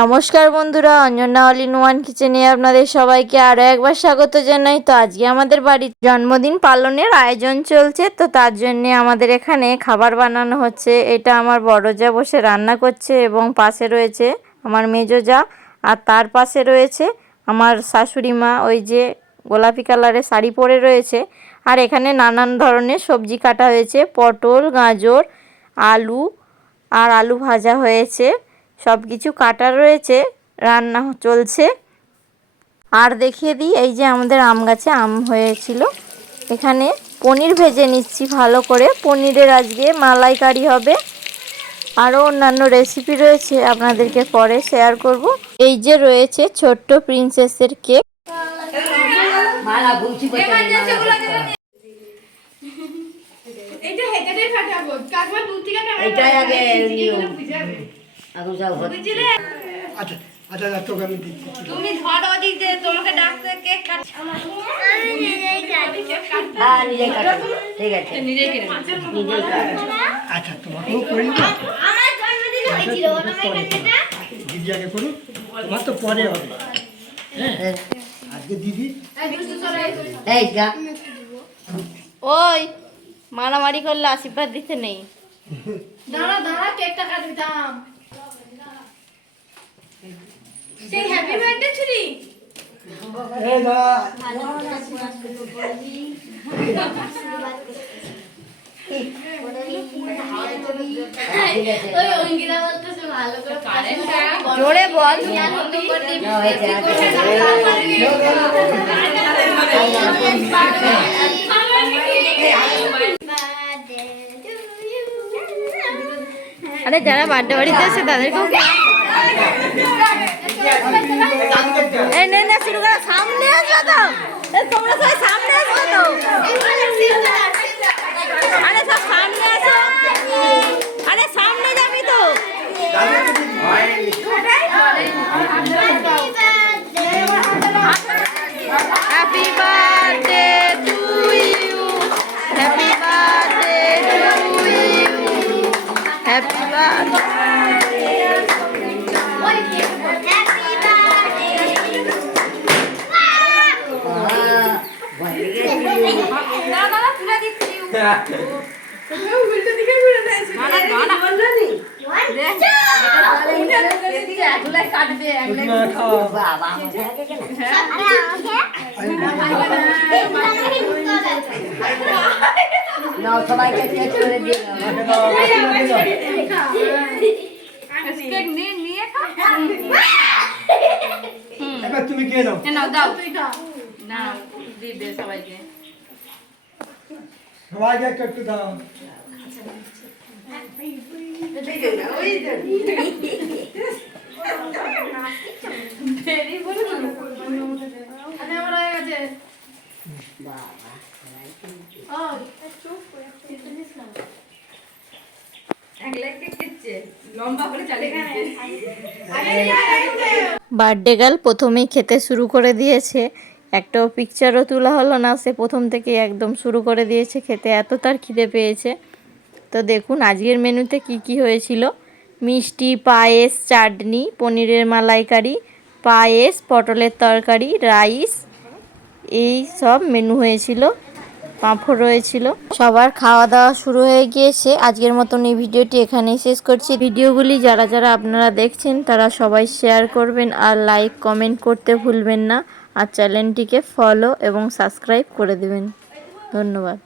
নমস্কার বন্ধুরা, Anjana all in one কিচেনে আপনাদের সবাইকে আরও একবার স্বাগত জানাই। তো আজকে আমাদের বাড়ির জন্মদিন পালনের আয়োজন চলছে, তো তার জন্য আমাদের এখানে খাবার বানানো হচ্ছে। এটা আমার বড় জা বসে রান্না করছে এবং পাশে রয়েছে আমার মেজো জা, আর তার পাশে রয়েছে আমার শাশুড়ি মা, ওই যে গোলাপি কালারের শাড়ি পরে রয়েছে। আর এখানে নানান ধরনের সবজি কাটা হয়েছে, পটল, গাজর, আলু আর আলু ভাজা হয়েছে, সব কিছু কাটা রয়েছে, রান্না চলছে। আর দেখিয়ে দিই, এই যে আমাদের আম গাছে আম হয়েছিল, এখানে পনির ভেজে নিচ্ছি ভালো করে। পনিরের আজকে মালাইকারি হবে, আরও অন্যান্য রেসিপি রয়েছে, আপনাদেরকে পরে শেয়ার করব। এই যে রয়েছে ছোট্ট প্রিন্সেসের কেক। তুমি ধরো দিতে তোমাকে ডাকতে কেক কাট। ঠিক আছে নিজেই কিনে আচ্ছা তোমাকেও করি না, আমার জন্মদিন হয়েছিল দিদি আগে করুন, তোমার তো পরে হবে। হ্যাঁ আজকে দিদি এই যা, ওই মারামারি করলে আশীর্বাদ দিতে নেই। দাঁড়া দাঁড়া কেকটা কাটি দাম। সেই হ্যাপি বার্থডে ছুরি এই দাঁড়া ওই অঙ্গিরা বলতেছে ভালো করে কারেন্টটা জোরে বল। আরে যারা বার্থডে বাড়িতে এসে তাদেরকেও এই নে নে শুরু করো, সামনে আসো তো, তোমরা সবাই সামনে আসো তো, আরে সব সামনে আসো, আরে সামনে যাবি তো। Happy birthday to you, happy birthday to you, happy birthday. সবাইকে চেক করে দিয়ে এবার তুমি কে নাও দাও তুই খা না দিয়ে দে সবাইকে। সবাইকে একটু একটু দাও। আমার হয়ে গেছে বার্থডে গার্ল প্রথমেই খেতে শুরু করে দিয়েছে, একটাও পিকচারও তোলা হলো না, সে প্রথম থেকে একদম শুরু করে দিয়েছে খেতে, এত তার খিদে পেয়েছে। তো দেখুন আজকের মেনুতে কি কি হয়েছিল: মিষ্টি, পায়েস, চাটনি, পনিরের মালাইকারি, পায়েস, পটলের তরকারি, রাইস, এই সব মেনু হয়েছিল, পাঁপড় রয়েছিল। সবার খাওয়া দাওয়া শুরু হয়ে গিয়েছে। আজকের মতন এই ভিডিওটি এখানেই শেষ করছি। ভিডিওগুলি যারা যারা আপনারা দেখছেন তারা সবাই শেয়ার করবেন আর লাইক কমেন্ট করতে ভুলবেন না, আর চ্যানেলটিকে ফলো এবং সাবস্ক্রাইব করে দেবেন। ধন্যবাদ।